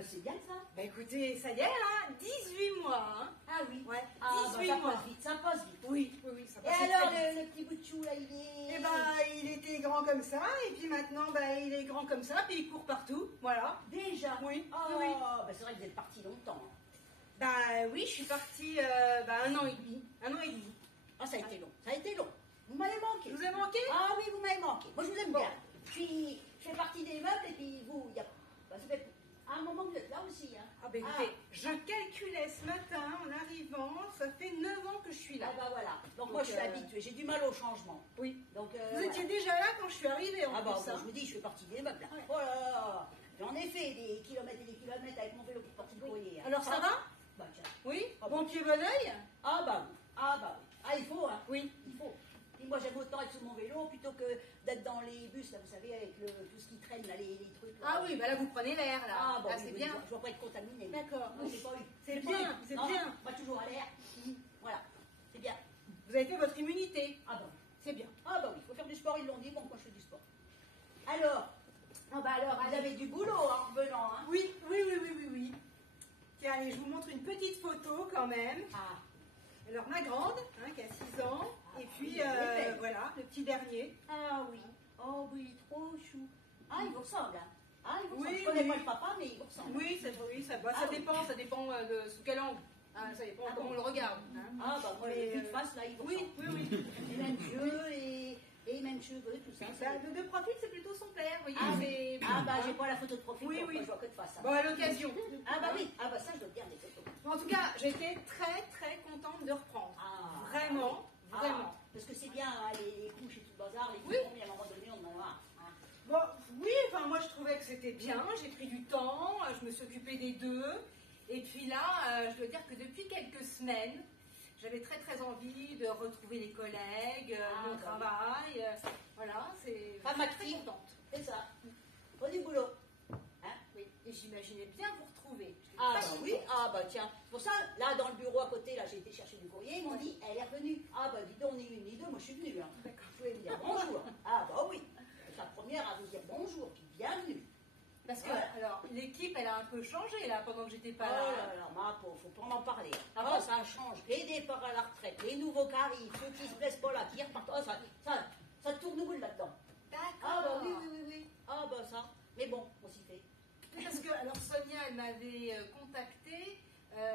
ben c'est bien ça. Bah écoutez, ça y est, hein, 18 mois. Hein. Ah oui. Ouais, Ah, 18 ça mois. passe vite, ça passe vite. Oui, oui, oui, ça Et passe alors, très vite. le petit bout de chou là, il est. Eh ben, il était grand comme ça, et puis maintenant, bah, il est grand comme ça, puis il court partout, voilà. Déjà. Oui, Oh, oui. ben c'est vrai que vous êtes parti longtemps. Hein. Bah oui, je suis partie bah, 1 an et demi. 1 an et demi. Ah, ça a été long. Ça a été long. Vous m'avez manqué. Je vous ai manqué? Ah oui, vous m'avez manqué. Moi, je vous aime Bon. bien. Puis, je fais partie des meubles, et puis vous, il y a. Ben, ça fait à un moment que vous êtes là aussi. Hein. Ah bah écoutez, je calculais ce matin en arrivant, ça fait 9 ans que je suis là. Ah bah voilà. Donc moi, je suis habituée. J'ai du mal au changement. Oui. Donc, Vous étiez déjà là quand je suis arrivée en Ah bah, plus. je vous dis, je fais partie des meubles. Là. Oh là là. J'en ai fait des kilomètres et des kilomètres avec mon vélo pour partir de courrier. Hein. Alors ça va? Bah tiens. Oui. Ah Bon pied, bon oeil? Ah bah oui. Ah bah oui. Ah il faut, hein. Oui. Il faut. Et moi j'aime autant être sur mon vélo plutôt que d'être dans les bus, là, vous savez, avec tout ce qui traîne, là, les trucs. Là. Ah oui, bah là vous prenez l'air là. Ah bon, Là, oui, c'est oui, bien. Je dois pas être contaminée. D'accord. Non, j'ai pas eu. C'est J'ai pas bien, eu. c'est Non, bien. non, pas toujours à l'air. Voilà. C'est bien. Vous avez fait votre immunité. Ah bah oui. C'est bien. Ah bah oui, il faut faire du sport, ils l'ont dit, bon, moi je fais du sport. Alors, ah bah alors, vous avez du boulot en revenant, hein. Oui, oui, oui, oui, oui, oui. Tiens, allez, je vous montre une petite photo quand même. Ah. Alors ma grande, hein, qui a 6 ans, et puis oui, elle est belle. voilà, le petit dernier. Ah oui. Oh oui, il est trop chou. Ah, il vous ressemble, hein. Ah, il vous ressemble. Oui, Je connais oui. pas le papa, mais il vous ressemble. Oui, ça, bah, Ah, ça oui. dépend de sous quel angle. Hein, ça dépend Ah comment bon. on le regarde. Hein. Ah bah moi, Mais, vu de face, là, il vous Oui, ressemble. oui, oui. Les mêmes yeux, et les mêmes cheveux, tout ça. Bah, de profil, c'est plutôt son père, vous voyez. Ah, c'est- ah bah j'ai pas la photo de profil, Oui, donc oui. moi, je vois que de face. Hein. Bon, à l'occasion. Ah bah oui, ah bah ça, je dois bien des photos. En tout cas, j'étais très très contente de reprendre. Ah, Vraiment, ah, vraiment. parce que c'est bien, hein, les couches et tout le bazar, les Oui. filles, mais à un moment donné, on en a marre. Hein. Bon, oui, enfin moi je trouvais que c'était bien, j'ai pris du temps, je me suis occupée des deux. Et puis là, je dois dire que depuis quelques semaines, j'avais très très envie de retrouver les collègues, mon bah travail. Voilà, c'est. Femme je suis active. très contente. C'est ça. Pas du boulot. Hein? Oui. Et j'imaginais bien vous retrouver. J'étais Ah très bah oui, contente. ah bah tiens, c'est pour ça, là dans le bureau à côté, là j'ai été chercher du courrier, ils m'ont dit, elle est revenue. Ah bah dis donc, ni une ni deux, moi je suis venue. Hein. D'accord. Vous pouvez me dire bonjour. Ah bah oui, c'est la première à vous dire bonjour, puis bienvenue. Parce que, Ouais. alors, l'équipe, elle a un peu changé là pendant que j'étais Oh pas là. là là, ma pauvre, faut pas en parler. Ah Ah bon ça change, les départs à la retraite, les nouveaux qui arrivent, ceux qui se blessent pas là, qui repartent, oh, ça tourne boule là-dedans. D'accord. Ah bah oui, oui, oui, oui. Ah bah ça, mais bon, on s'y fait. Parce que, alors Sonia, elle m'avait contacté.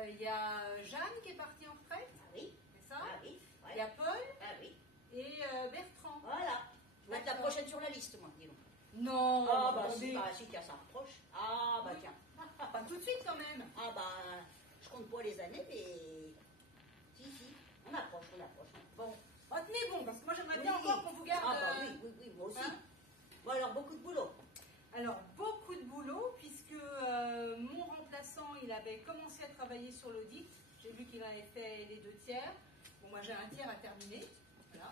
Il y a Jeanne qui est partie en retraite, Ah oui, c'est ça? ah oui, Il y a ouais. Paul Ah oui, et Bertrand. voilà. Je vais être la D'accord. prochaine sur la liste, moi, dis donc. Non, Ah bah attendez. si, bah, si tiens, ça rapproche. Ah bah tiens. Pas tout de suite quand même. Ah bah, je compte pas les années, mais si, on approche, on approche. Bon. Retenez bon, parce que moi j'aimerais Oui. bien encore qu'on vous garde. Ah bah oui, oui, oui, moi aussi. hein. Bon alors, beaucoup de boulot. Alors, beaucoup de boulot, puisque mon remplaçant, il avait commencé à travailler sur l'audit. J'ai vu qu'il en avait fait les 2/3. Bon, moi j'ai un tiers à terminer. Voilà.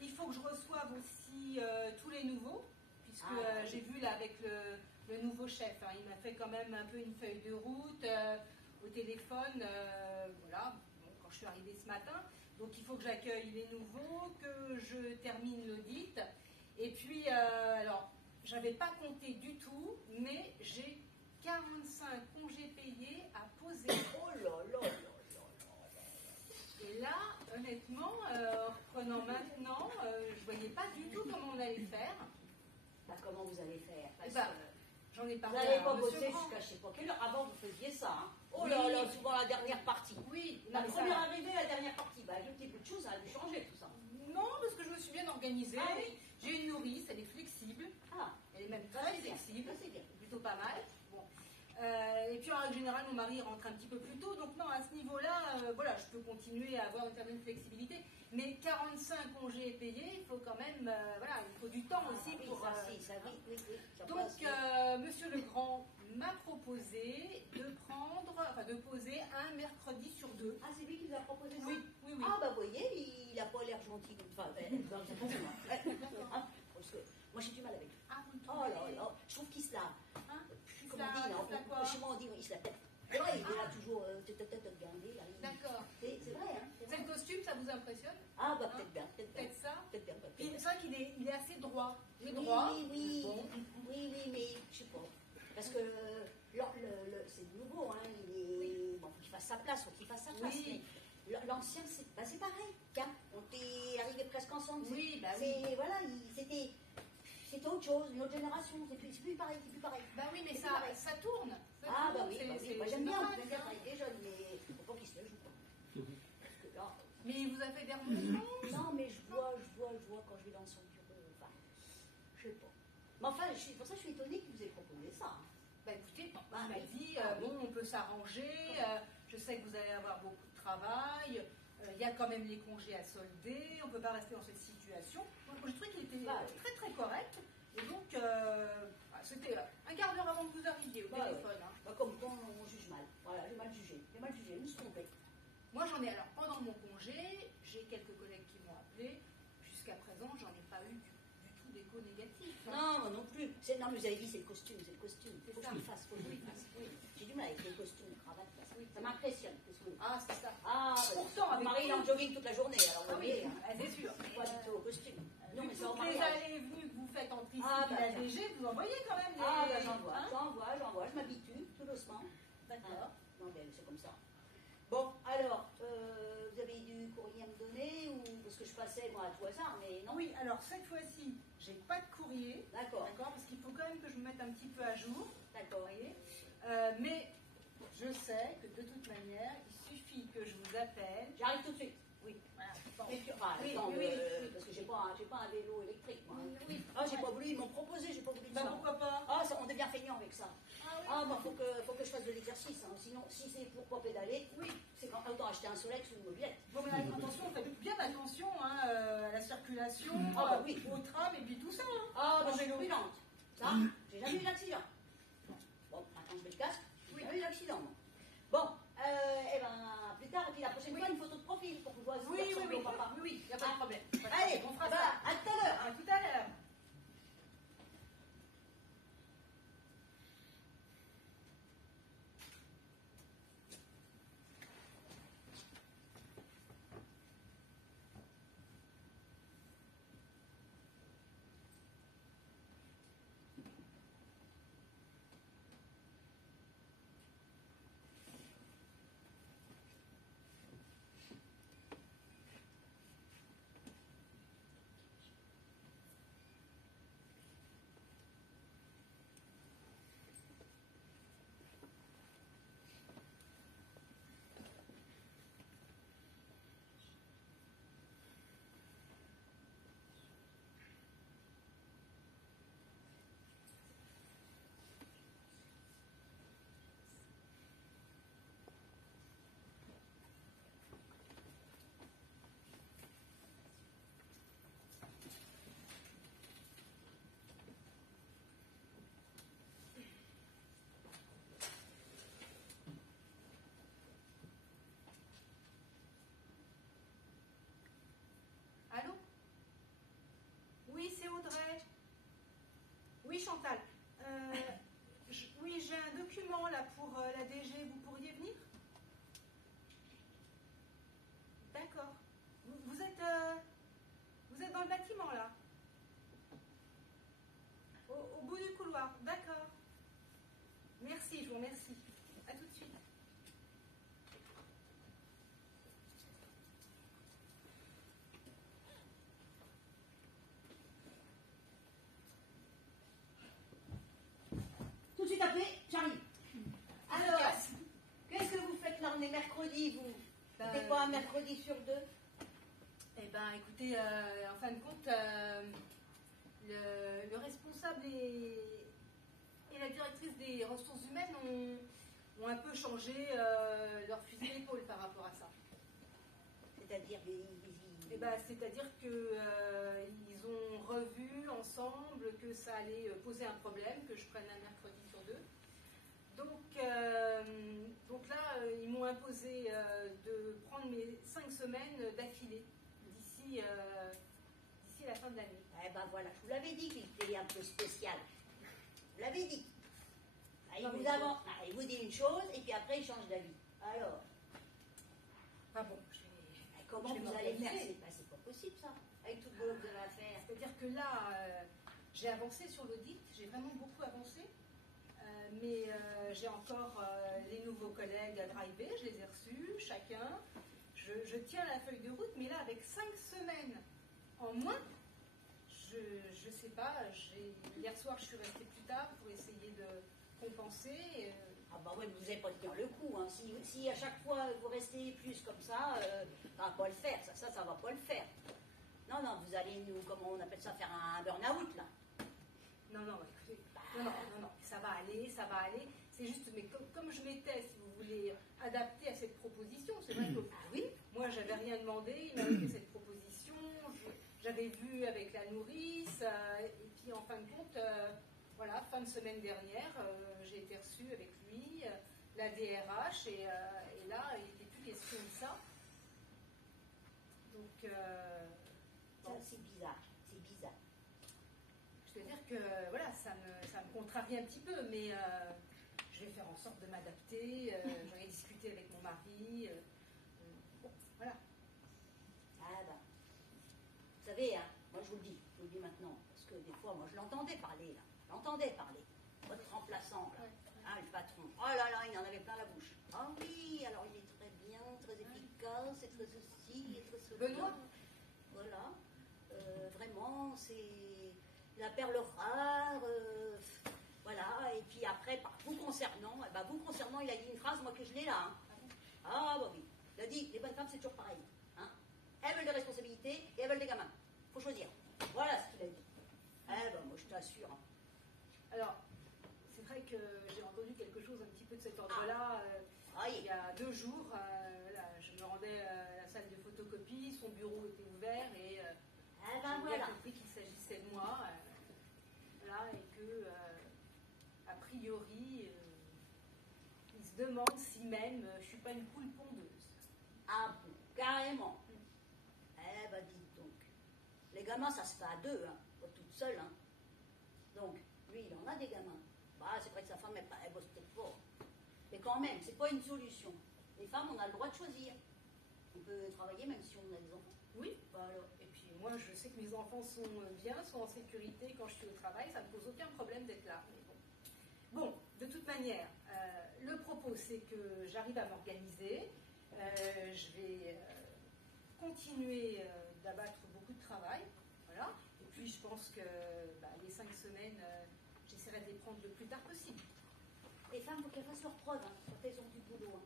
Il faut que je reçoive aussi tous les nouveaux, puisque Ah, j'ai vu là avec le nouveau chef, hein, il m'a fait quand même un peu une feuille de route au téléphone, voilà, bon, quand je suis arrivée ce matin. Donc il faut que j'accueille les nouveaux, que je termine l'audit. Et puis, alors, j'avais pas compté du tout, mais j'ai 45 congés payés à poser. Oh là là là là là. Et là, honnêtement, reprenant maintenant, je voyais pas du tout comment on allait faire. Bah, comment vous allez faire? Eh Parce ben, que j'en ai vous parlé n'allez à pas Monsieur bosser Grand. jusqu'à je sais pas quelle heure. Avant, vous faisiez ça. Hein. Oh Oui. là là, souvent la dernière partie. Oui, La non, mais première ça- arrivée, la dernière partie. Bah, avec un petit peu de choses, ça a dû changer tout ça. Non, parce que je me suis bien organisée. Ah oui. J'ai une nourrice, elle est flexible. Ah, Elle est même ça, très c'est bien. flexible. Ça, c'est bien. Plutôt pas mal. Bon. Et puis en règle générale, mon mari rentre un petit peu plus tôt. Donc non, à ce niveau-là, voilà, je peux continuer à avoir une certaine flexibilité. Mais 45 congés payés, il faut quand même, voilà, il faut du temps aussi oui, pour... ça, si, ça, oui, oui, oui. Ça Donc, passe, oui. Monsieur Legrand m'a proposé de de poser un mercredi sur 2. Ah, c'est lui qui vous a proposé ça? Oui, oui, oui. Ah, bah, vous voyez, il n'a pas l'air gentil. Enfin, dans le sens hein, parce que moi, j'ai du mal avec lui. Ah, vous le Oh trouvez là là, je trouve qu'il se la. Hein Comment on dit, il se la quoi? chez moi, on dit, il se la tête. C'est vrai, il est là toujours, tête regardé. Là, D'accord. C'est vrai, hein? C'est C'est vrai. le costume, ça vous impressionne? Ah, bah, Hein? peut-être bien, peut-être bien. Peut-être ça. Peut-être bien, Puis peut-être c'est vrai qu'il est, il est assez droit. Il est bien. droit. Oui, oui, Bon. oui, oui, mais je sais pas. Parce que L'ancien, c'est pareil. Tiens, on est arrivés presque ensemble. Oui, bah oui. Voilà, c'était autre chose, une autre génération. C'est plus pareil, c'est plus pareil. Bah oui, mais ça tourne. Ah bah oui, moi j'aime bien normal, travailler avec les jeunes, mais il faut pas qu'ils se le jouent. Parce que là, mais il vous a fait des remontements? non, mais je vois quand je vais dans son bureau. Enfin, je sais pas. Mais enfin, c'est pour ça que je suis étonnée qu'il vous ait proposé ça. Bah écoutez, il m'a dit, bon, on peut s'arranger, je sais que vous allez avoir beaucoup de travail, il y a quand même les congés à solder, on ne peut pas rester dans cette situation. Donc je trouvais qu'il était très très correct. Et donc, c'était un quart d'heure avant que vous arriviez au téléphone. Ouais. Hein. Comme quand on juge mal. Voilà, j'ai mal jugé, je me suis trompée. Moi, j'en ai, alors, pendant mon congé, j'ai quelques collègues qui m'ont appelé. Jusqu'à présent, j'en ai pas eu du tout d'écho négatif. Hein. Non, moi non plus. Non, mais vous avez dit, c'est le costume. Faut que je le fasse, oui. J'ai du mal avec les costumes, les cravates. Oui. Ça m'impressionne. Ah, c'est ça. Ah, pourtant, mon mari est en jogging toute la journée. Alors, vous voyez, c'est sûr. Pas du tout au costume. Non, mais ça toutes les allées et venues que vous faites entre ici et la DG, vous en voyez quand même des... Ah, ben j'en vois. Je m'habitue, tout doucement. D'accord. Non, mais c'est comme ça. Bon, alors, vous avez du courrier à me donner ou parce que je passais moi à tout hasard, mais non. Oui, alors cette fois-ci, j'ai pas de courrier. D'accord. Parce qu'il faut quand même que je me mette un petit peu à jour. D'accord. Mais je sais que de toute manière, il suffit que je vous appelle. J'arrive tout de suite. Oui. Voilà. Parce que j'ai pas un vélo électrique, moi. Oui. Ah, j'ai pas voulu, ils m'ont proposé, j'ai pas voulu de ça. Pourquoi pas? Ah, on devient feignant avec ça. Ah, moi, faut que je fasse de l'exercice. Hein. Sinon, si c'est pour pas pédaler, c'est quand autant acheter un Solex ou une mobilette. Bon, mais attention, faites bien attention à la circulation, au tram et puis tout ça. Hein. Ah, bah, je suis prudente. Ça, j'ai jamais eu d'accident. Bon, maintenant je mets le casque, j'ai jamais eu d'accident. Bon, plus tard, et puis la prochaine fois, une photo de profil pour que vous voyez oui, papa. Oui, il n'y a pas de problème. Allez, on fera ça. À tout à l'heure. À tout à l'heure. Allô? Oui, c'est Audrey. Oui, Chantal. Oui, j'ai un document là pour la DG. Vous pourriez venir? D'accord. Vous êtes dans le bâtiment là? Au bout du couloir. D'accord. Merci, je vous remercie. À tout de suite. Tout de suite après, j'arrive. Alors, qu'est-ce que vous faites là? On est mercredi, vous? C'était pas un mercredi sur deux? Eh bien, écoutez, en fin de compte, le responsable et la directrice des ressources humaines ont un peu changé leur fusil d'épaule par rapport à ça. C'est-à-dire c'est-à-dire qu'ils ont revu ensemble que ça allait poser un problème, que je prenne un mercredi sur deux. Donc là, ils m'ont imposé de prendre mes 5 semaines d'affilée d'ici la fin de l'année. Eh ben voilà, je vous l'avais dit qu'il était un peu spécial. Vous l'avez dit. Il vous dit une chose et puis après il change d'avis. Alors. Ah bon, comment vous allez faire? C'est pas possible ça, avec tout le boulot que vous avez à faire. C'est-à-dire que là, j'ai avancé sur l'audit, j'ai vraiment beaucoup avancé. Mais j'ai encore les nouveaux collègues à driver, je les ai reçus, chacun. Je je tiens la feuille de route, mais là, avec 5 semaines en moins, je sais pas, hier soir, je suis restée plus tard pour essayer de compenser. Ah bah ouais, vous n'allez pas tenir le coup. Hein. Si à chaque fois vous restez plus comme ça, ça va pas le faire. Ça va pas le faire. Non, non, vous allez nous, comment on appelle ça, faire un burn-out là. Non, écoutez, non, ça va aller. C'est juste, mais comme je m'étais, si vous voulez, adaptée à cette proposition, c'est vrai que oui, moi j'avais rien demandé, il m'avait fait cette proposition, j'avais vu avec la nourrice, et puis en fin de compte, voilà, fin de semaine dernière, j'ai été reçue avec lui, la DRH, et là, il n'était plus question de ça. Donc, bon. C'est bizarre. Je veux dire que voilà, ça me contrarie un petit peu, mais je vais faire en sorte de m'adapter. J'en ai discuté avec mon mari. Bon, voilà. Ah bah. Vous savez, hein, moi je vous le dis maintenant, parce que des fois, moi je l'entendais parler là. Votre remplaçant là, hein, le patron. Oh là là, il en avait plein la bouche. Ah oui, alors il est très bien, très efficace, c'est très ceci, il est très cela. Benoît. Voilà. Vraiment, c'est la perle rare, voilà, et puis après, vous concernant, il a dit une phrase, moi que je l'ai là. Hein. Ah bah oui, il a dit, les bonnes femmes c'est toujours pareil. Hein. Elles veulent des responsabilités et elles veulent des gamins. Faut choisir. Voilà ce qu'il a dit. Eh ben moi je t'assure. Hein. Alors, c'est vrai que j'ai entendu quelque chose un petit peu de cet ordre-là. Il y a 2 jours, là, je me rendais à la salle de photocopie, son bureau était ouvert et j'ai bien compris qu'il s'agissait de moi. Voilà, et que, a priori, il se demande si même je ne suis pas une poule pondeuse. Ah bon, carrément. Eh ben dites donc. Les gamins, ça se fait à 2, hein, pas toute seule. Hein. Donc, lui, il en a des gamins. Bah, c'est vrai que sa femme, elle bosse peut-être pas. Mais quand même, c'est pas une solution. Les femmes, on a le droit de choisir. On peut travailler même si on a des enfants. Oui, bah alors, et puis moi, je sais que mes enfants sont bien, sont en sécurité quand je suis au travail, ça ne me pose aucun problème d'être là. Mais bon, de toute manière, le propos, c'est que j'arrive à m'organiser. Je vais continuer d'abattre beaucoup de travail. Voilà. Et puis, je pense que les 5 semaines, j'essaierai de les prendre le plus tard possible. Les femmes, il faut qu'elles fassent leurs preuves hein, quand elles ont du boulot. Hein.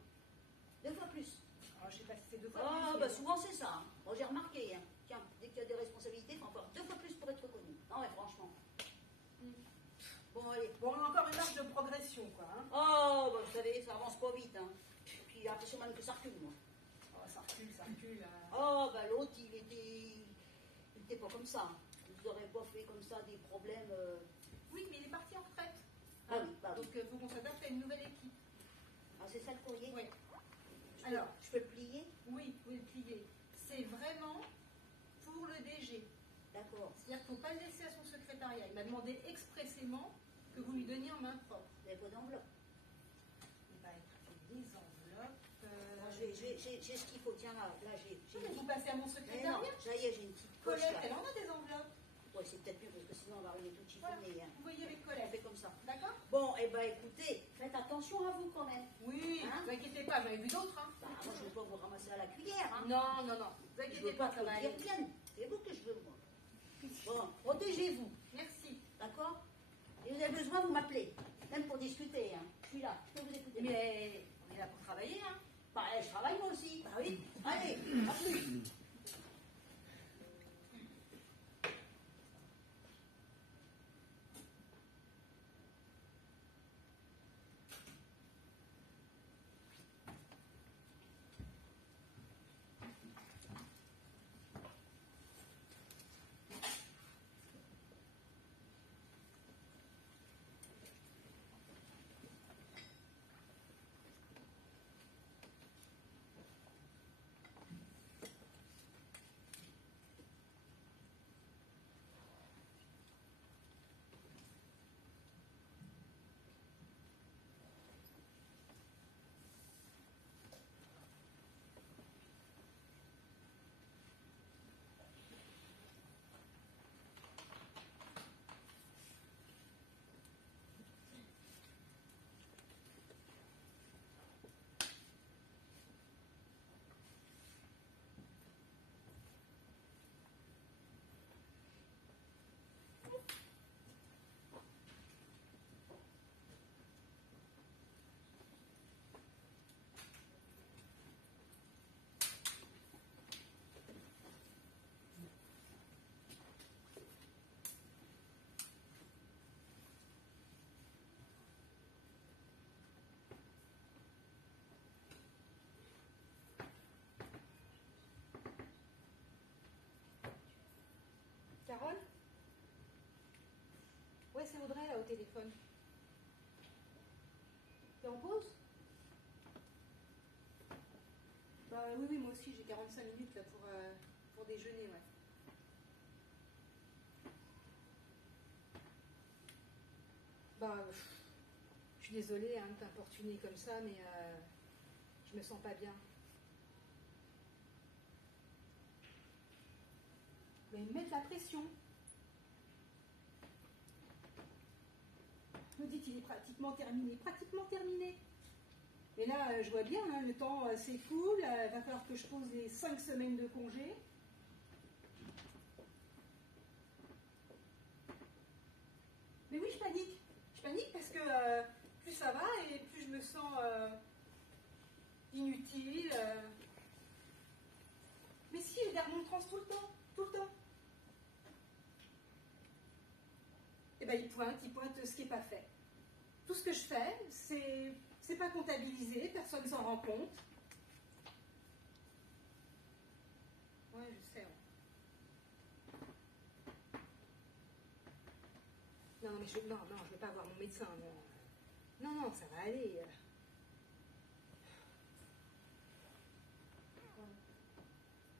2 fois plus. Alors, je ne sais pas si c'est 2 fois plus. Ah, bah souvent c'est ça. Hein. Moi, j'ai remarqué. Hein. Tiens, dès qu'il y a des responsabilités, il faut encore 2 fois plus pour être reconnu. Non, mais franchement. Bon, allez. Bon, on a encore une marge de progression, quoi. Hein. Oh, bah, vous savez, ça avance pas vite. Hein. Et puis, j'ai l'impression même que ça recule, moi. Oh, ça recule. Oh, bah, l'autre, il était pas comme ça. Vous n'aurez pas fait comme ça des problèmes. Oui, mais il est parti en retraite. Ah oui, pardon. Donc, il faut qu'on s'adapte à une nouvelle équipe. Ah, c'est ça le courrier? Oui. Alors, je peux le plier? Oui, vous pouvez le plier. C'est vraiment pour le DG. D'accord. C'est-à-dire qu'il ne faut pas le laisser à son secrétariat. Il m'a demandé expressément que vous lui donniez en main propre. Vous avez pas d'enveloppe? Il va être des enveloppes. J'ai ce qu'il faut. Tiens, là j'ai. Vous passez à mon secrétariat? Non, ça y est, j'ai une petite poche. Colette, elle en a des enveloppes. Ouais, c'est peut-être mieux parce que sinon on va arriver tout chiffonné. Voilà. Hein. Vous voyez avec Colette. On fait comme ça. D'accord? Bon, et ben écoutez, faites attention à vous quand même. Oui, hein? Vous inquiétez pas, j'en ai vu d'autres. Hein. Bah, moi je ne veux pas vous ramasser à la cuillère. Hein. Non. Vous Je inquiétez veux pas pas, ça va aller. bien. C'est vous que je veux, moi. Bon, protégez-vous. Merci. D'accord? Et vous avez besoin, vous m'appelez. Même pour discuter. Hein. Je suis là. Je peux vous écouter. Mais on est là pour travailler, hein? Bah, je travaille moi aussi. Bah oui. Allez, à plus. Carole? Ouais, c'est Audrey là au téléphone. T'es en pause? Bah oui, oui, moi aussi j'ai 45 minutes là pour déjeuner, ouais. Bah, je suis désolée hein, de t'importuner comme ça, mais je me sens pas bien. Mais mettre la pression. Me dit qu'il est pratiquement terminé. Pratiquement terminé. Et là, je vois bien, hein, le temps s'écoule. Il va falloir que je pose les 5 semaines de congé. Mais oui, je panique. Je panique parce que plus ça va et plus je me sens inutile. Mais si, j'ai des remontrances tout le temps. Tout le temps. Et bien, il pointe ce qui n'est pas fait. Tout ce que je fais, c'est pas comptabilisé, personne ne s'en rend compte. Ouais, je sais. Ouais. Non, mais je vais pas voir mon médecin. Non, non, ça va aller.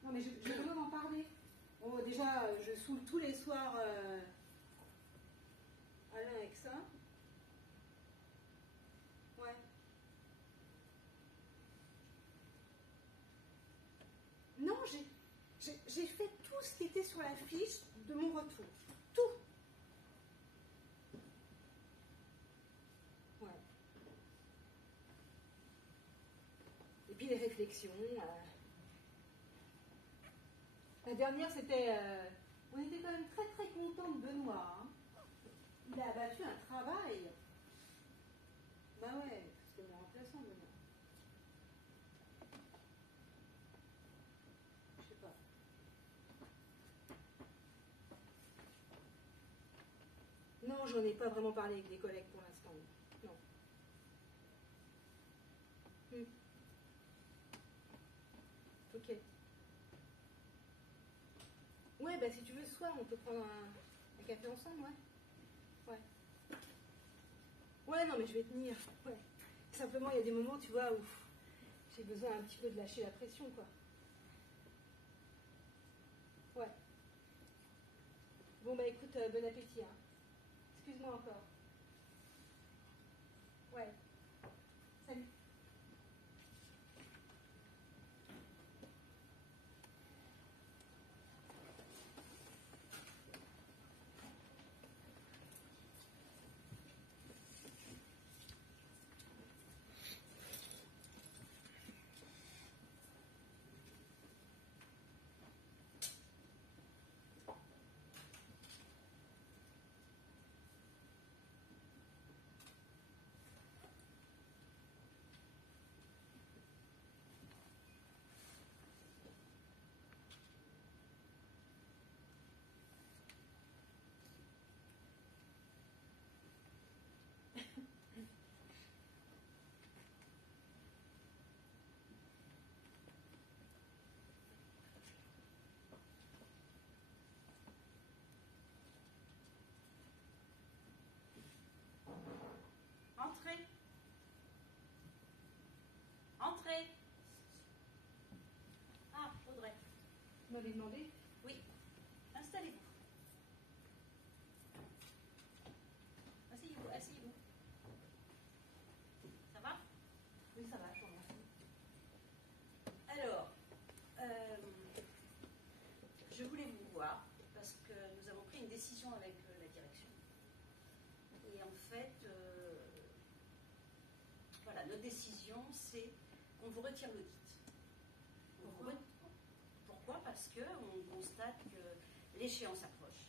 Non, mais j'ai besoin d'en parler. Bon, déjà, je saoule tous les soirs Alain avec ça. Ouais. Non, j'ai fait tout ce qui était sur la fiche de mon retour. Tout. Ouais. Et puis les réflexions. La dernière, c'était... on était quand même très très contents de Benoît. Hein. Il a abattu un travail. Bah ouais, c'était mon remplaçant, Benoît. Je sais pas. Non, j'en ai pas vraiment parlé avec des collègues pour l'instant. Non. Ok. Ouais, bah si tu veux, ce soir, on peut prendre un café ensemble, ouais. Ouais. Ouais, non, mais je vais tenir. Ouais. Simplement, il y a des moments, tu vois, où j'ai besoin un petit peu de lâcher la pression, quoi. Ouais. Bon, bah écoute, bon appétit, hein. Excuse-moi encore. Ouais. Salut. Entrez. Entrez. Ah, Audrey. Vous m'avez demandé? Oui. Installez-vous. Asseyez-vous, asseyez-vous. Ça va? Oui, ça va, je vous remercie. Alors, je voulais vous voir parce que nous avons pris une décision avec la direction. Et en fait, voilà, notre décision, c'est qu'on vous retire l'audit. Pourquoi? Parce qu'on constate que l'échéance approche.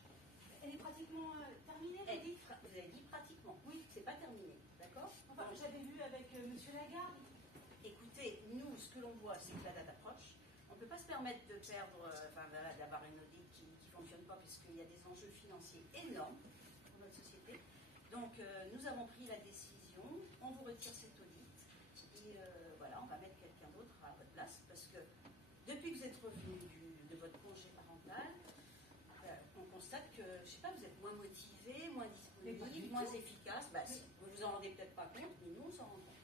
Elle est pratiquement terminée, vous avez dit pratiquement. Oui. C'est pas terminé, d'accord? Enfin, j'avais vu avec Monsieur Lagarde. Écoutez, nous, ce que l'on voit, c'est que la date approche. On ne peut pas se permettre de perdre, d'avoir une audit qui ne fonctionne pas, puisqu'il y a des enjeux financiers énormes pour notre société. Donc, nous avons pris la décision, on vous retire cette audit, et voilà, on va mettre quelqu'un d'autre à votre place, parce que depuis que vous êtes revenu de votre congé parental, on constate constate que, je ne sais pas, vous êtes moins motivé, moins disponible, moins efficace. Bah, vous vous en rendez peut-être pas compte, mais nous, on s'en rend compte.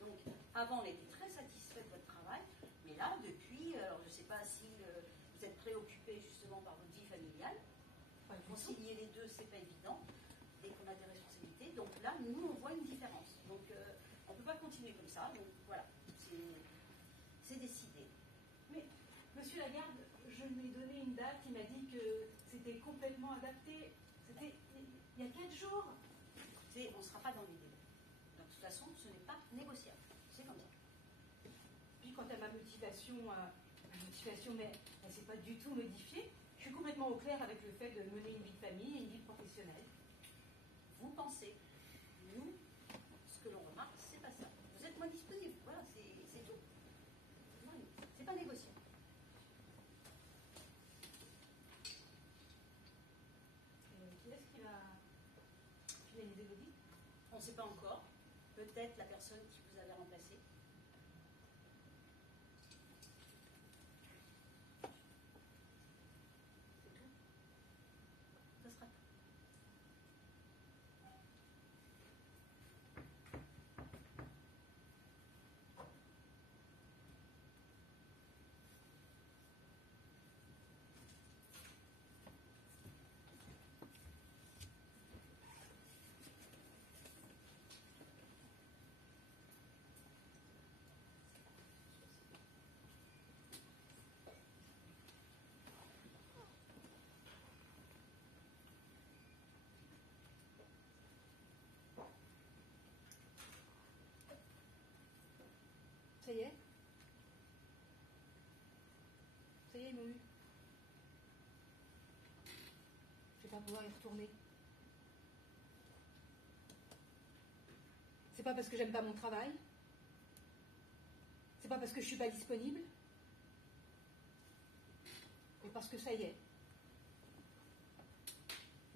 Donc, avant, on était très satisfait de votre travail, mais là, depuis, alors je ne sais pas si vous êtes préoccupé justement par votre vie familiale. Concilier les deux, c'est pas évident, dès qu'on a des responsabilités. Donc là, nous, on voit une différence. Donc, on ne peut pas continuer comme ça. Donc, voilà, c'est décidé. Mais, Monsieur Lagarde, je lui ai donné une date, il m'a dit que c'était complètement adapté. C'était il y a 4 jours. On ne sera pas dans les délais. Donc, de toute façon, ce n'est pas négociable. C'est comme ça. Puis, quant à ma motivation, mais elle ne s'est pas du tout modifiée. Je suis complètement au clair avec le fait de mener une vie de famille et une vie professionnelle. Vous pensez. Nous, ce que l'on remarque, c'est pas ça. Vous êtes moins disponible. Voilà, c'est tout. C'est pas négociable. Qui est-ce qui va finaliser l'audit? On ne sait pas encore. Peut-être la personne qui vous avait remplacé. C'est tout. Ça sera tout. Ça y est? Ça y est, ils m'ont eu. Je ne vais pas pouvoir y retourner. C'est pas parce que j'aime pas mon travail. C'est pas parce que je suis pas disponible. Mais parce que ça y est.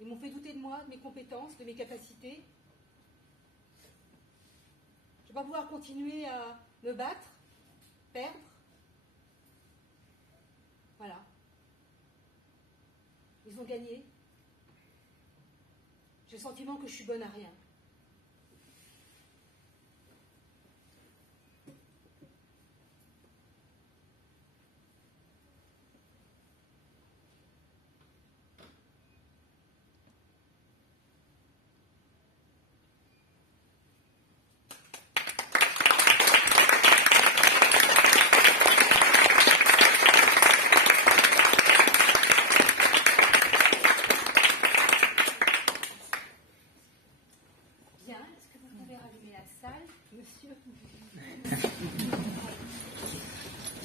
Ils m'ont fait douter de moi, de mes compétences, de mes capacités. Je ne vais pas pouvoir continuer à me battre, perdre. Voilà. Ils ont gagné. J'ai le sentiment que je suis bonne à rien.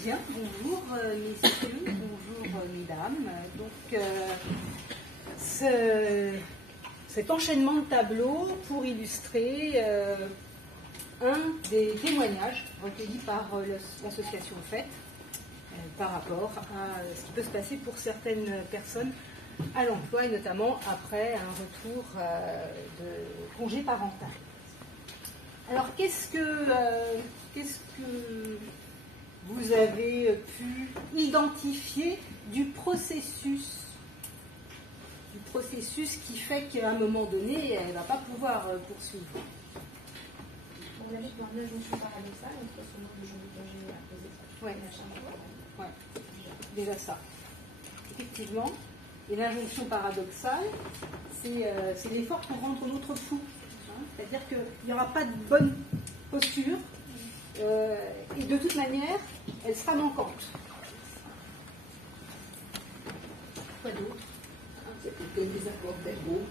Bien, bonjour messieurs, bonjour mesdames. Donc cet enchaînement de tableaux pour illustrer un des témoignages recueillis par l'association FAIT par rapport à ce qui peut se passer pour certaines personnes à l'emploi et notamment après un retour de congé parental. Alors qu'est-ce que vous avez pu identifier du processus qui fait qu'à un moment donné, elle ne va pas pouvoir poursuivre? On avait pour une injonction paradoxale entre ce nombre de jours de congé à poser et la charge de travail. Ouais, déjà ça. Effectivement. Et l'injonction paradoxale, c'est l'effort pour rendre l'autre fou. C'est-à-dire qu'il n'y aura pas de bonne posture et de toute manière, elle sera manquante. Quoi d'autre? C'était des accords verbaux,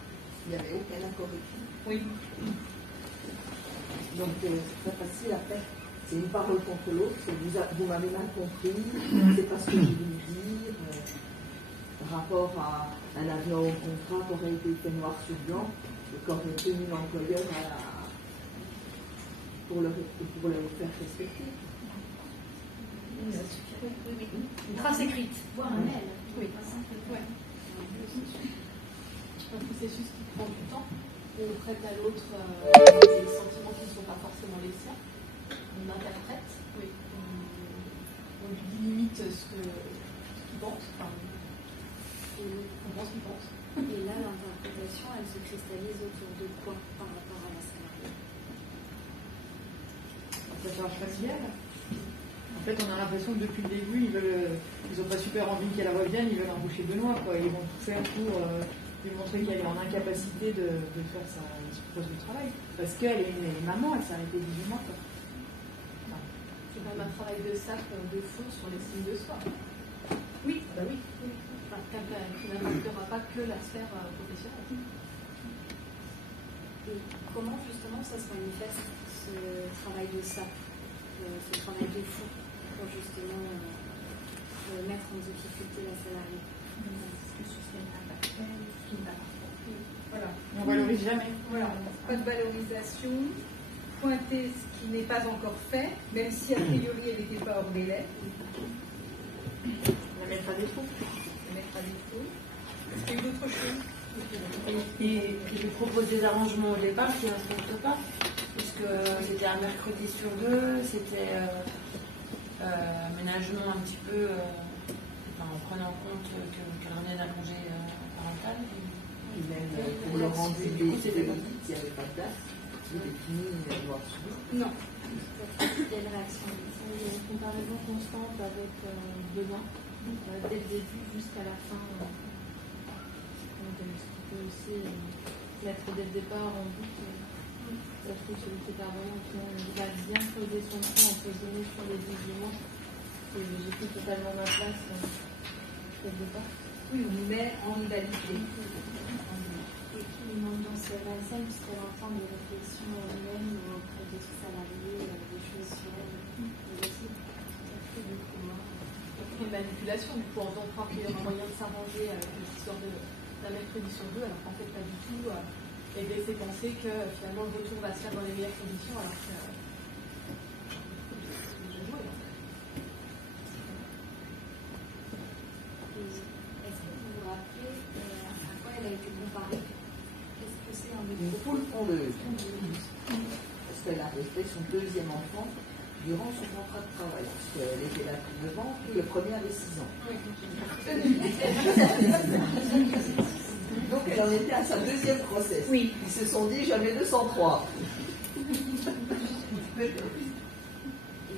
il n'y avait aucun accord écrit. Oui. Donc c'est très facile à faire. C'est une parole contre l'autre, vous m'avez mal compris, c'est pas ce que je voulais dire. Par rapport à un avenant au contrat qui aurait été fait noir sur blanc, qu'aurait tenu l'employeur pour le faire respecter. Une trace écrite. Voire un mail. Oui. Pas simple. Ouais. Un processus qui prend du temps, on prête à l'autre des sentiments qui ne sont pas forcément les siens, on interprète, oui. On lui dit limite ce qu'il pense. Enfin, On pense qu'il pense. Et là, l'interprétation, elle se cristallise autour de quoi par rapport à la salariée? La charge familiale. En fait, on a l'impression que depuis le début, ils n'ont pas super envie qu'elle revienne, ils veulent embaucher Benoît, quoi. Ils vont tout faire pour lui montrer qu'elle est en incapacité de faire son poste de travail. Parce qu'elle est maman, elle s'est arrêtée 18 mois, quoi. C'est quand même un travail de sac de fond sur l'estime de soi. Oui, bah oui. Enfin, qui n'impactera pas que la sphère professionnelle. Et comment justement ça se manifeste, ce travail de sac, ce travail de fond, pour justement mettre en difficulté la salariée? Voilà. On ne valorise jamais. Voilà. Pas de valorisation, pointer ce qui n'est pas encore fait, même si a priori elle n'était pas hors délai. La mettre à défaut. La mettre à défaut. Est-ce qu'il y a eu d'autres choses? Et puis lui propose des arrangements au départ qui ne respectent pas, puisque c'était un mercredi sur 2, c'était aménagement un petit peu en prenant en compte qu'elle revenait d'un congé parental. Et même pour le rendu des audits, il n'y avait pas de date, il est fini noir sur blanc. Non. Quelle réaction? Une comparaison constante avec Benoît, dès le début jusqu'à la fin. On peut aussi mettre dès le départ en doute. Ça, je trouve que c'est vraiment qu'il a bien posé son point en positionnant sur les 18 mois. Et j'ai pris totalement ma place dès le départ. Oui, on met en égalité. Et qui demande dans ce RSM, puisqu'elle entend des réflexions même auprès des salariés, des choses sur elle négatives? Une manipulation, du coup, en tant qu'il y a un moyen de s'arranger avec l'histoire d'un mercredi sur 2, alors qu'en fait, pas du tout. Et de laisser penser que finalement le retour va se faire dans les meilleures conditions, alors que. Est-ce que vous vous rappelez à quoi elle a été comparée? Est-ce que c'est Une poule pondeuse. Parce qu'elle a fait son deuxième enfant durant son contrat de travail. Parce qu'elle était là plus de 9 ans, puis le premier avait 6 ans. Donc elle en était à sa deuxième grossesse. Oui. Ils se sont dit jamais 203. Et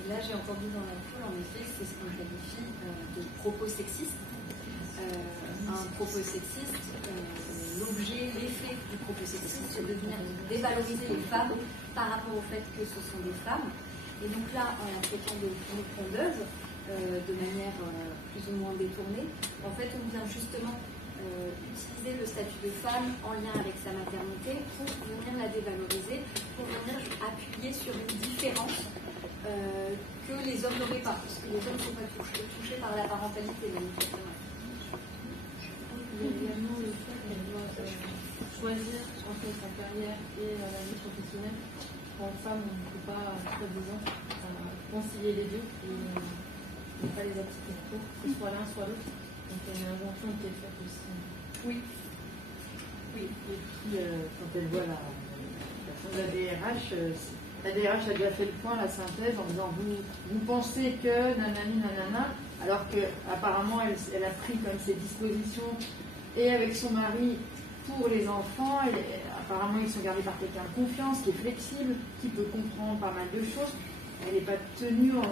là, j'ai entendu dans la foule, en effet, c'est ce qu'on qualifie de propos sexiste. Un propos sexiste, l'objet, l'effet du propos sexiste, c'est de venir dévaloriser les femmes par rapport au fait que ce sont des femmes. Et donc là, en la traitant de pondeuse, de manière plus ou moins détournée, en fait, on vient justement utiliser le statut de femme en lien avec sa maternité pour venir la dévaloriser, pour venir appuyer sur une différence que les hommes n'auraient pas, parce que les hommes ne sont pas touchés par la parentalité, manifestement. Il y a également le fait qu'elle doit choisir entre sa carrière et la vie professionnelle. En femme, on ne peut pas, soi-disant, concilier les deux et ne pas les appliquer trop, que ce soit l'un soit l'autre. Donc il y a une injonction qui est faite aussi. Oui. Oui. Et puis, quand elle voit la personne de la DRH a déjà fait le point, la synthèse, en disant vous pensez que nanani nanana, alors qu'apparemment elle a pris comme ses dispositions et avec son mari pour les enfants, apparemment ils sont gardés par quelqu'un de confiance, qui est flexible, qui peut comprendre pas mal de choses. Elle n'est pas tenue a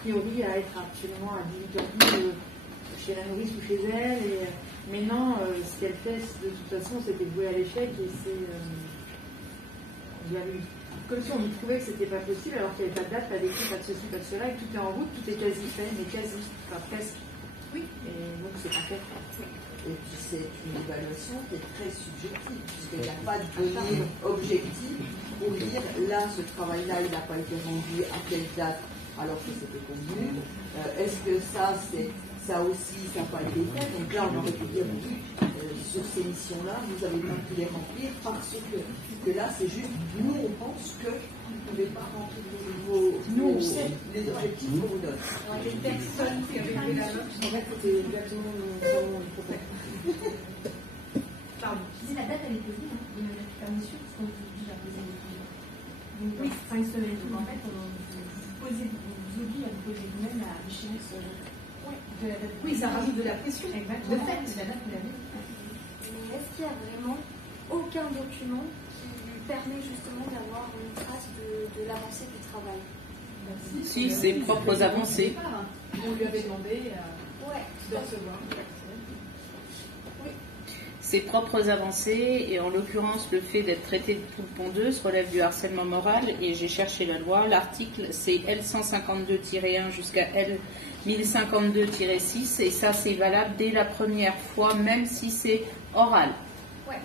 priori à être absolument à 18h chez la nourrice ou chez elle. Mais non, ce qu'elle fait de toute façon, c'était voué à l'échec et comme si on lui trouvait que c'était pas possible alors qu'il n'y avait pas de date, pas d'écrit, pas de ceci, pas de cela, et tout est en route, tout est quasi fait, mais quasi, enfin presque. Oui. Et donc c'est pas fait. Et puis c'est une évaluation qui est très subjective, puisqu'il n'y a pas de données objectives pour dire là, ce travail-là, il n'a pas été rendu à telle date alors que c'était convenu. Est-ce que ça aussi, ça n'a pas été fait? Donc là, on aurait pu dire oui, sur ces missions-là, vous avez pas pu les remplir parce que là, c'est juste, nous, on pense que vous ne pouvez pas remplir les objectifs qu'on vous donne. Alors, les personnes qui avaient fait la note, En fait, c'était exactement le problème. Pardon. Je disais, la date, elle est posée, hein. Il ne l'a pas monsieur, parce qu'on vous dit la poser les plusieurs. Donc, oui, 5 semaines. Donc, en fait, vous oblige à vous poser vous-même à l'échéance Oui, ça rajoute de la pression. Exactement. De fait. Mais est-ce qu'il n'y a vraiment aucun document qui lui permet justement d'avoir une trace de l'avancée du travail? Si, ses propres avancées. On lui avait demandé Ouais, de recevoir. Ses propres avancées, et en l'occurrence le fait d'être traité de poule pondeuse relève du harcèlement moral, et j'ai cherché la loi. L'article c'est L152-1 jusqu'à L1052-6, et ça c'est valable dès la première fois, même si c'est oral. Ouais.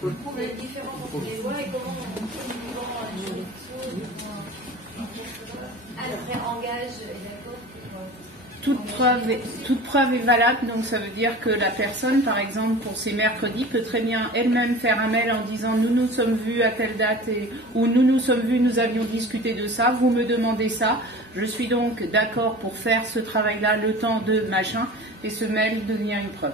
Sauf que la différence entre les lois et comment on les choses. Alors, engage, d'accord. Toute preuve est valable, donc ça veut dire que la personne, par exemple, pour ses mercredis, peut très bien elle-même faire un mail en disant « Nous nous sommes vus à telle date » ou « Nous nous sommes vus, nous avions discuté de ça, vous me demandez ça, je suis donc d'accord pour faire ce travail-là le temps de machin » et ce mail devient une preuve.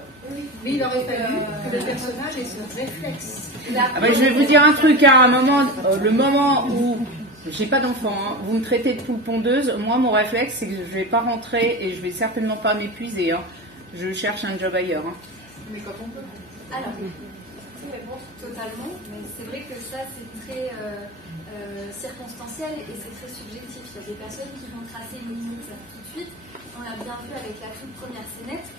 Mais il aurait fallu que le personnage ait ce réflexe. Je vais vous dire un truc, à un moment, le moment où j'ai pas d'enfant, hein, vous me traitez de poule pondeuse, moi mon réflexe c'est que je vais pas rentrer et je vais certainement pas m'épuiser. Hein. Je cherche un job ailleurs. Hein. Mais quand on peut. Alors, totalement, mais c'est vrai que ça c'est très circonstanciel et c'est très subjectif. Il y a des personnes qui vont tracer une limite tout de suite. On l'a bien vu avec la toute première scénette.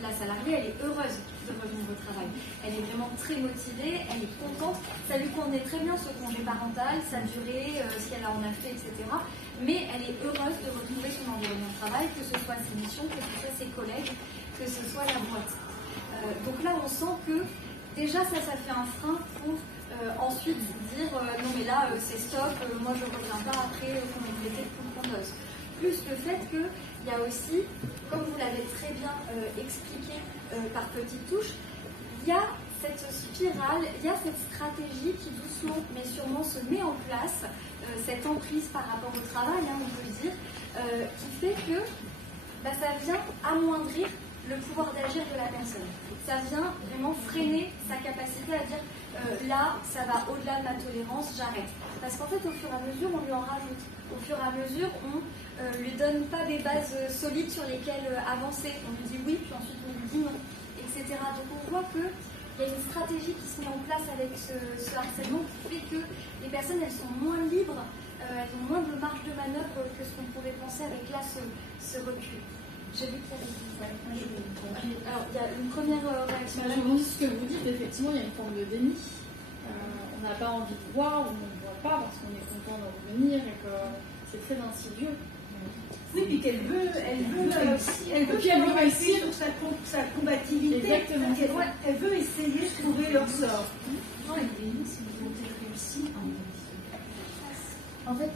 La salariée, elle est heureuse de revenir au travail. Elle est vraiment très motivée, elle est contente. Ça lui convenait très bien ce congé parental, sa durée, ce qu'elle en a fait, etc. Mais elle est heureuse de retrouver son environnement de travail, que ce soit ses missions, que ce soit ses collègues, que ce soit la boîte. Donc là, on sent que déjà ça fait un frein pour ensuite dire non mais là c'est stop, moi je ne reviens pas après qu'on ait été poule pondeuse. Plus le fait qu'il y a aussi, comme vous l'avez très bien expliqué par petites touches, il y a cette spirale, il y a cette stratégie qui doucement mais sûrement se met en place, cette emprise par rapport au travail, hein, on peut le dire, qui fait que ça vient amoindrir le pouvoir d'agir de la personne. Ça vient vraiment freiner sa capacité à dire là, ça va au-delà de ma tolérance, j'arrête. Parce qu'en fait, au fur et à mesure, on lui en rajoute. Au fur et à mesure, on lui donne pas des bases solides sur lesquelles avancer. On lui dit oui, puis ensuite on lui dit non, etc. Donc on voit qu'il y a une stratégie qui se met en place avec ce harcèlement qui fait que les personnes, elles sont moins libres, elles ont moins de marge de manœuvre que ce qu'on pourrait penser avec là ce recul. J'ai vu qu'il y avait alors, il y a une première réaction. Ce que vous dites, effectivement, il y a une forme de déni. On n'a pas envie de voir, ou on ne voit pas parce qu'on est content de revenir et que c'est très insidieux. Oui, puis qu'elle veut réussir sur sa combativité. Exactement. Elle veut essayer de trouver leur sort. Non, le déni, c'est une volonté de réussir. En fait,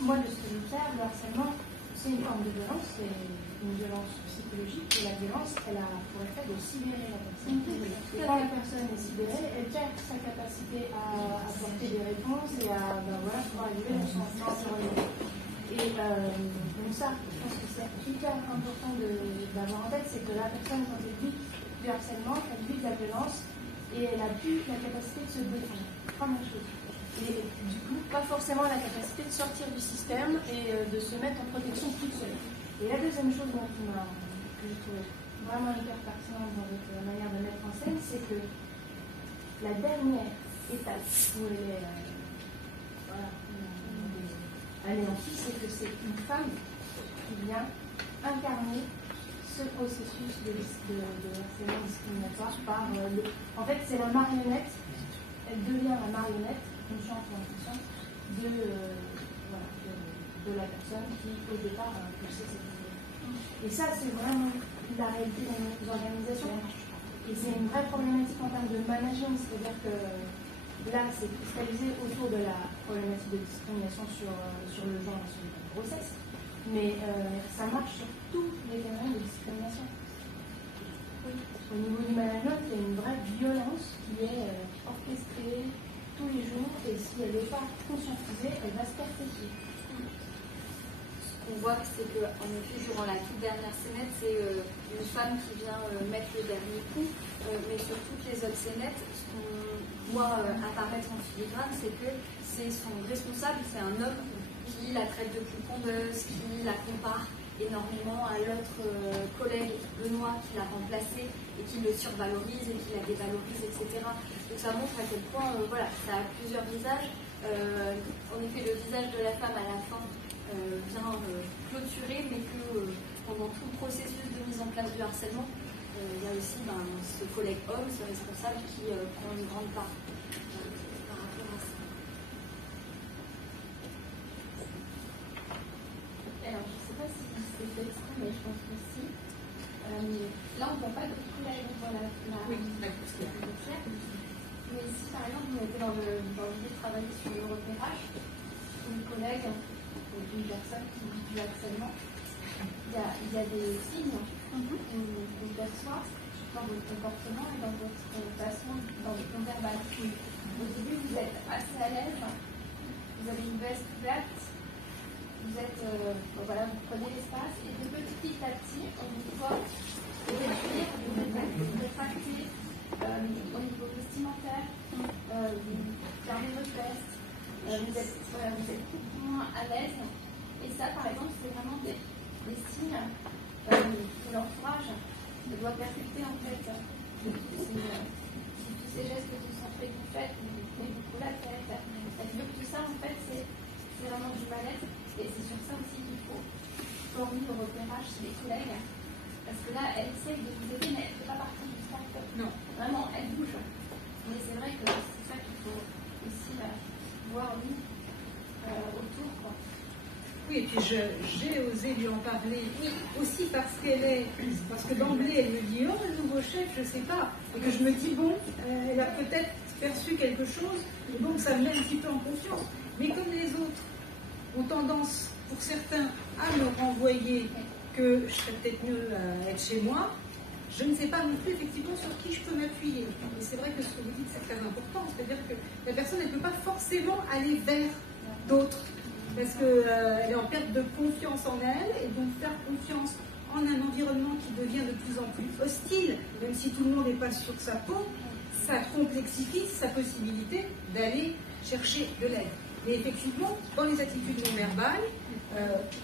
moi, de ce que j'observe, le harcèlement, c'est une forme de violence, c'est une violence psychologique, et la violence, elle a pour effet de sidérer la personne. Et quand la personne est sidérée, elle perd sa capacité à apporter des réponses et à pouvoir arriver dans son environnement. Et donc ça, je pense que c'est hyper important d'avoir en tête, c'est que la personne, quand elle vit du harcèlement, elle vit de la violence et elle a plus la capacité de se défendre. Première chose. Et du coup, pas forcément la capacité de sortir du système et de se mettre en protection toute seule. Et la deuxième chose que je trouve vraiment hyper pertinente dans votre manière de mettre en scène, c'est que la dernière étape où elle est anéantie, c'est que c'est une femme qui vient incarner ce processus de harcèlement discriminatoire par en fait, c'est la marionnette, elle devient la marionnette, consciente ou inconsciente, de la personne qui, au départ, a impulsé cette idée. Et ça, c'est vraiment la réalité dans nos organisations. Et c'est une vraie problématique en termes de management, c'est-à-dire que là, c'est cristallisé autour de la problématique de discrimination sur le genre et sur la grossesse, mais ça marche sur tous les domaines de discrimination. Oui. Au niveau du management, il y a une vraie violence qui est orchestrée tous les jours, et si elle n'est pas conscientisée, elle va se perpétuer. Ce qu'on voit, c'est qu'en effet, durant la toute dernière scénette, c'est une femme qui vient mettre le dernier coup, mais sur toutes les autres scénettes, ce qu'on voit apparaître en filigrane, c'est que c'est son responsable, c'est un homme qui la traite de poule pondeuse, qui la compare, énormément à l'autre collègue, Benoît, qui l'a remplacé et qui le survalorise et qui la dévalorise, etc. Donc ça montre à quel point voilà, ça a plusieurs visages. En effet, le visage de la femme à la fin vient clôturer, mais que pendant tout le processus de mise en place du harcèlement, il y a aussi ce collègue homme, ce responsable qui prend une grande part par rapport à ça. Alors, je ne sais pas si c'est fait exprès, mais je pense que si. Là, on ne voit pas de collègue, on voit la claire. Mais si, par exemple, on était dans l'idée de travailler sur le repérage, une collègue, une personne qui vit du harcèlement, il y a des signes qu'on perçoit dans votre comportement et dans votre façon, dans votre ton verbal. Au début, vous êtes assez à l'aise, vous avez une veste ouverte, vous êtes, voilà, vous prenez l'espace et de petit à petit, on vous voit réduire, vous rétracter au niveau vestimentaire, vous fermez votre veste, vous êtes beaucoup moins à l'aise. Et ça, par exemple, c'est vraiment des signes que l'entourage doit percuter en fait. Tous ces gestes de santé que vous faites, vous prenez beaucoup la tête. Donc tout ça, en fait, c'est vraiment du mal-être. Et c'est sur ça aussi qu'il faut former le repérage chez les collègues. Parce que là, elle essaye de vous aider, mais elle ne fait pas partie du sport. Non. Vraiment, elle bouge. Mais c'est vrai que c'est ça qu'il faut aussi voir, nous, autour, quoi. Oui, et puis j'ai osé lui en parler aussi parce que d'emblée elle me dit oh le nouveau chef, je sais pas, et que je me dis bon, elle a peut-être perçu quelque chose, et donc ça me met un petit peu en confiance. Mais comme les autres ont tendance, pour certains, à me renvoyer que je serais peut-être mieux à être chez moi, je ne sais pas non plus effectivement sur qui je peux m'appuyer. Et c'est vrai que ce que vous dites c'est très important, c'est-à-dire que la personne ne peut pas forcément aller vers d'autres. Parce qu'elle est en perte de confiance en elle, et donc faire confiance en un environnement qui devient de plus en plus hostile, même si tout le monde n'est pas sur sa peau, ça complexifie sa possibilité d'aller chercher de l'aide. Mais effectivement, dans les attitudes non verbales,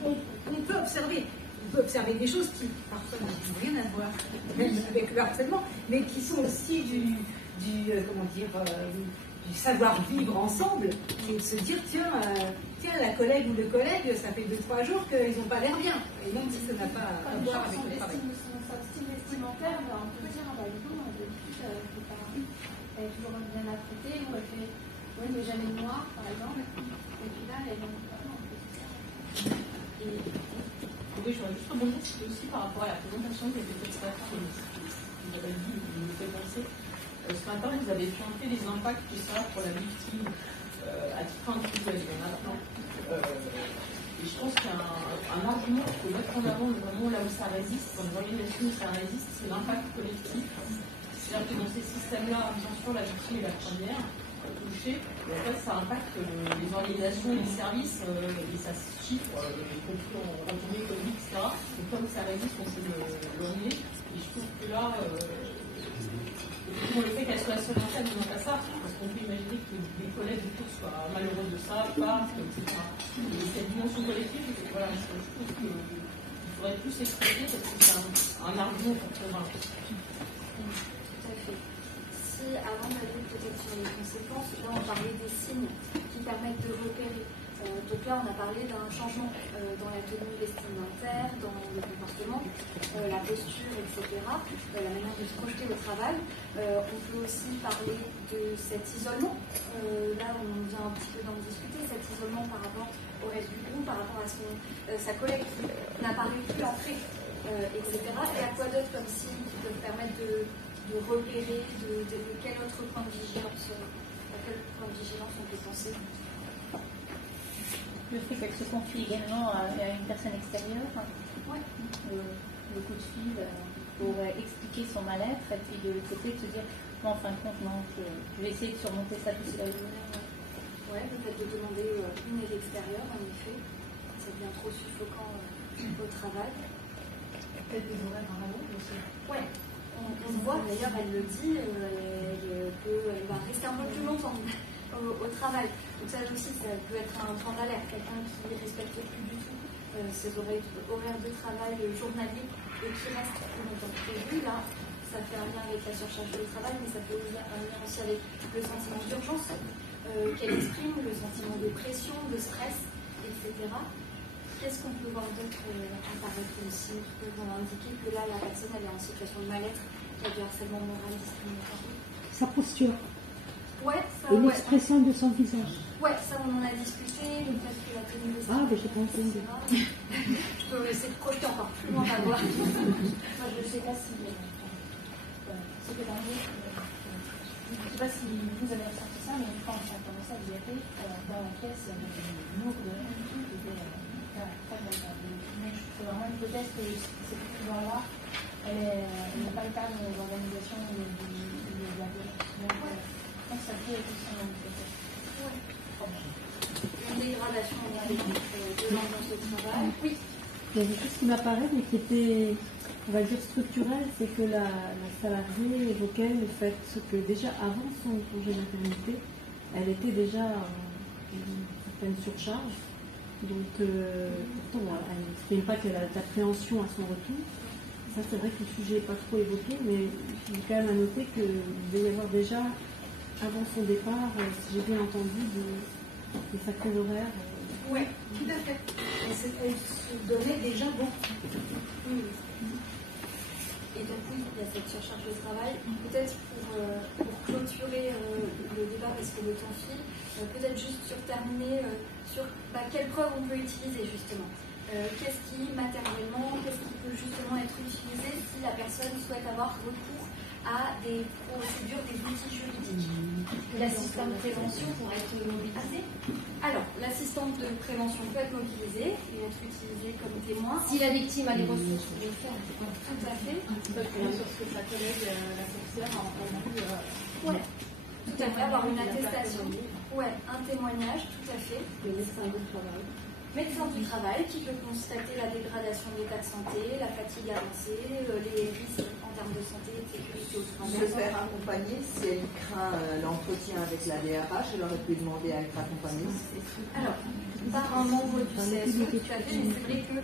on peut observer des choses qui parfois n'ont rien à voir même avec le harcèlement, mais qui sont aussi du savoir-vivre ensemble, et se dire tiens, la collègue ou le collègue, ça fait 2-3 jours qu'ils n'ont pas l'air bien, et même si ça n'a pas à voir avec le travail. Son style vestimentaire, on peut dire d'habitude, elle est toujours bien apprêtée, ou elle fait oui, mais jamais noir, par exemple, et puis là, elle est vraiment un peu ça. Oui, je voudrais juste rebondir, c'était aussi par rapport à la présentation qui a été faite ce matin, vous avez dit, vous me fait penser. Ce matin, vous avez pointé les impacts que ça a pour la victime à titre individuel. Il y en a plein. Et je pense qu'il y a un argument qu'il faut mettre en avant, vraiment là où ça résiste, dans les organisations où ça résiste, c'est l'impact collectif. C'est-à-dire que dans ces systèmes-là, bien sûr, la victime est la première touchée. Et en fait, ça impacte les organisations, les services, et ça se chiffre, y compris en retournée économique, etc. Et comme ça résiste, on sait le nier. Et je trouve que là, le fait qu'elle soit seule en tête, non pas ça, parce qu'on peut imaginer que des collègues du coup soient malheureux de ça, partent, etc. Et cette dimension collective, voilà, je trouve qu'il faudrait plus s'exprimer parce que c'est un argument pour convaincre. Tout à fait. Si avant d'aller peut-être sur les conséquences, là on parlait des signes qui permettent de repérer. Donc là, on a parlé d'un changement dans la tenue vestimentaire, dans le comportement, la posture, etc., la manière de se projeter au travail. On peut aussi parler de cet isolement. Là, on vient un petit peu d'en discuter, cet isolement par rapport au reste du groupe, par rapport à sa collègue qui n'apparaît plus entrer, etc. Et à quoi d'autre comme signes qui peuvent permettre de repérer de quel autre point de vigilance, à quel point de vigilance on peut penser. Le fait qu'elle se confie également à une personne extérieure, ouais. le coup de fil pour expliquer son mal-être, et puis de l'autre côté de se dire non, en fin de compte, non, je vais essayer de surmonter ça tout seul. Ouais, peut-être de demander une aide extérieure, en effet, ça devient trop suffocant au travail. Peut-être des horaires en amont aussi. Ouais, on voit d'ailleurs, elle le dit, qu'elle va rester un peu plus longtemps au travail. Donc ça aussi, ça peut être un point d'alerte, quelqu'un qui ne respecte plus du tout ces horaires de travail journaliers et qui restent plus longtemps prévu. Là, ça fait un lien avec la surcharge de travail, mais ça fait un lien aussi avec le sentiment d'urgence qu'elle exprime, le sentiment de pression, de stress, etc. Qu'est-ce qu'on peut voir d'autre apparaître aussi pour indiquer que là, la personne elle est en situation de mal-être, qu'il y a du harcèlement moral, discriminatoire? Sa posture. Ouais, ça, et l'expression de son visage. Ouais, ça on en a discuté, le fait que la tenue de Ah, mais j'ai pas entendu. Je peux essayer de projeter encore plus loin à voir. Moi, je ne sais pas si c'est que dans le je ne sais pas si vous avez ressenti ça, mais quand on a commencé à virer dans la pièce, il y avait une lourde qui était très agréable. Mais je trouve vraiment une hypothèse que cette étudiant-là, elle n'a pas le cadre d'organisation de la violence. Donc, je pense que ça peut être aussi une hypothèse. Une dégradation de l'ambiance de travail. Oui. Il y a quelque chose qui m'apparaît, mais qui était, on va dire, structurel, c'est que la salariée évoquait le fait que déjà avant son congé maternité, elle était déjà en une certaine surcharge. Donc, pourtant, elle n'exprime pas qu'elle a d'appréhension à son retour. Ça, c'est vrai que le sujet n'est pas trop évoqué, mais j'ai quand même à noter qu'il devait y avoir déjà, avant son départ, si j'ai bien entendu, des sacrés horaires. Oui, tout à fait. Elle se donnait déjà beaucoup. Oui. Et donc, oui, il y a cette surcharge de travail. Peut-être pour clôturer le débat, parce que le temps file, peut-être juste terminer sur quelles preuves on peut utiliser, justement. Qu'est-ce qui, matériellement, qu'est-ce qui peut justement être utilisé si la personne souhaite avoir recours à des procédures, des outils juridiques. L'assistante de prévention pourrait être mobilisée. Alors, l'assistante de prévention peut être mobilisée et être utilisée comme témoin. Si la victime a les ressources pour le faire. Tout à fait. Sur ce que sa collègue, la commissaire, a entendu. Ouais. Tout à fait, avoir une attestation. Ouais, un témoignage, tout à fait. Le médecin du travail. Médecin du travail qui peut constater la dégradation de l'état de santé, la fatigue avancée, les risques en termes de santé et de sécurité au travail. Se faire accompagner, si elle craint l'entretien avec la DRH, elle aurait pu demander à être accompagnée. Alors, par un membre du CSE, tout à fait, mais c'est vrai que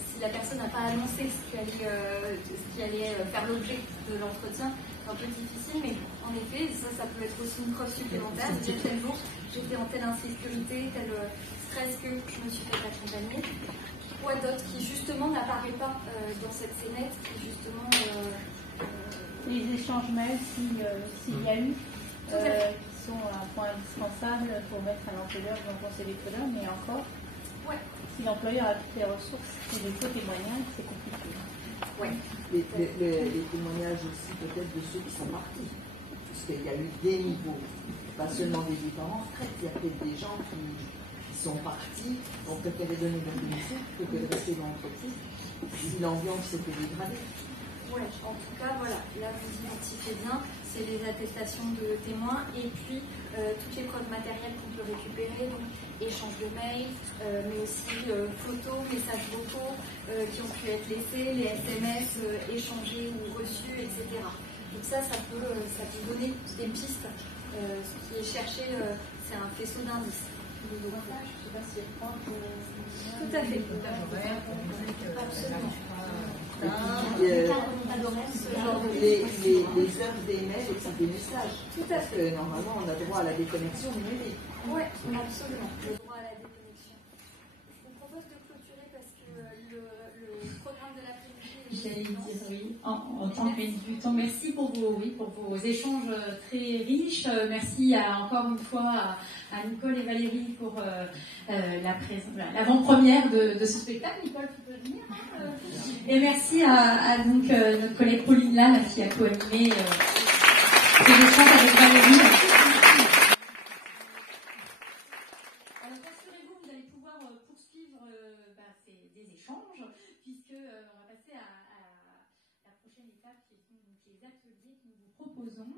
si la personne n'a pas annoncé ce qui allait faire l'objet de l'entretien, c'est un peu difficile, mais en effet, ça peut être aussi une preuve supplémentaire de dire tel jour, j'étais en telle insécurité, tel stress que je me suis fait accompagner. Quoi d'autre qui justement n'apparaît pas dans cette scénette, qui justement... Les échanges mails, s'il y a eu, qui sont un point indispensable pour mettre à l'employeur dans le conseil d'école, mais encore, si l'employeur a toutes les ressources et les faux témoignages, c'est compliqué. Ouais. Les témoignages aussi peut-être de ceux qui sont partis, puisqu'il y a eu des niveaux, pas seulement des départs en retraite, il y a peut-être des gens qui sont partis, ont préféré donner leur démission plutôt que de rester dans l'entreprise, si l'ambiance s'était dégradée. Oui, en tout cas, voilà, là vous identifiez bien, c'est les attestations de témoins et puis toutes les preuves matérielles qu'on peut récupérer, donc échange de mails, mais aussi photos, messages vocaux qui ont pu être laissés, les SMS échangés ou reçus, etc. Donc ça peut donner des pistes. Ce qui est cherché, c'est un faisceau d'indices. Je ne sais pas si elle croit que... Tout à fait. Absolument. Les heures des mails et des messages. Tout à fait. Parce que normalement, on a droit à la déconnexion numérique. Oui, absolument. Le droit à la déconnexion. Je vous propose de clôturer parce que le programme de l'après-midi... J'allais dire oui, en tant qu'éducateur. Merci pour vos échanges très riches. Merci encore une fois à Nicole et Valérie pour l'avant-première de ce spectacle. Nicole, tu peux venir. Et merci à notre collègue Pauline Lannes qui a co-animé ces échanges avec Valérie. Alors rassurez-vous, vous allez pouvoir poursuivre des échanges puisque on va passer à la prochaine étape qui est les ateliers que nous vous proposons.